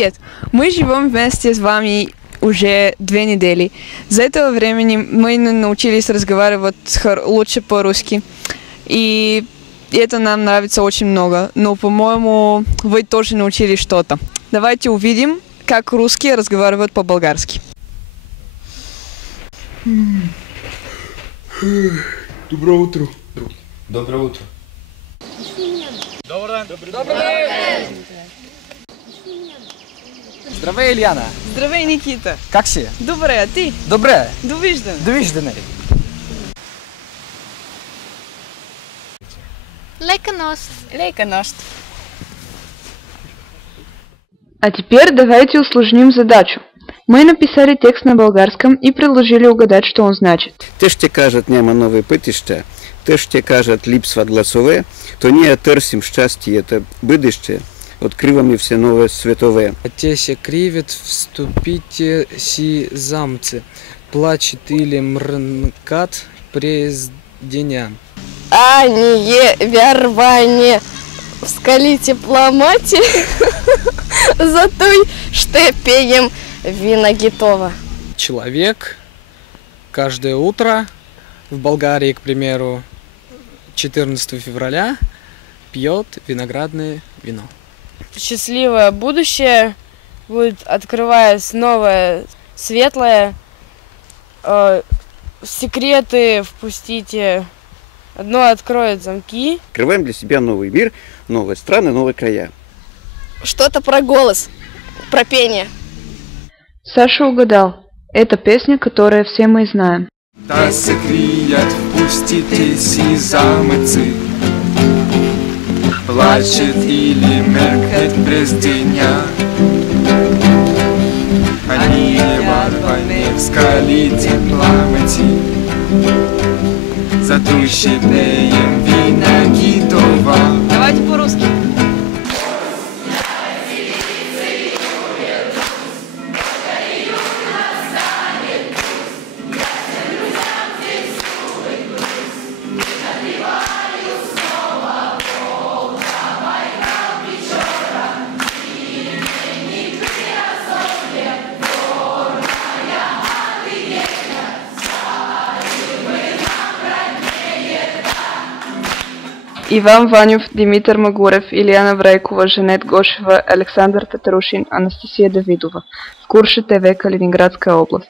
Привет! Мы живем вместе с вами уже 2 недели. За это время мы научились разговаривать лучше по-русски. И это нам нравится очень много. Но, по-моему, вы тоже научились что-то. Давайте увидим, как русские разговаривают по-болгарски. Добро утро. Доброе утро. Добър ден! Добър ден! Здравей, Илияна! Здравей, Никита! Как си? Добре, а ти? Добре! Довиждане! Довиждане! Лека нощ! Лейка нощ! А теперь давайте усложним задачу. Мы написали текст на болгарском и предложили угадать, что он значит. Те ще кажат няма нови пътища, те ще кажат липсват гласове, то ние търсим щастието бъдеще, откриваме все нове светове. Те се кривят, вступите си замцы, плачет или мрнкат през деня. А не вярвание в скалі тепломаті, за той, що пеем виногитова. Человек каждое утро в Болгарии, к примеру, 14 февраля пьет виноградное вино. Счастливое будущее будет открываясь новое, светлое. Секреты впустите. Одно откроет замки. Открываем для себя новый мир, новые страны, новые края. Что-то про голос, про пение. Саша угадал. Это песня, которую все мы знаем. Да се крият, впустите си замъци, плачет или меркнет през деня. А ние върваме в скалите пламъци, зато ще пеем винаги това. Давайте по-русски. Иван Ванев, Димитър Магурев, Илияна Врайкова, Жанет Гошева, Александър Татарушин, Анастасия Давидова. В Курша ТВ, Калининградска област.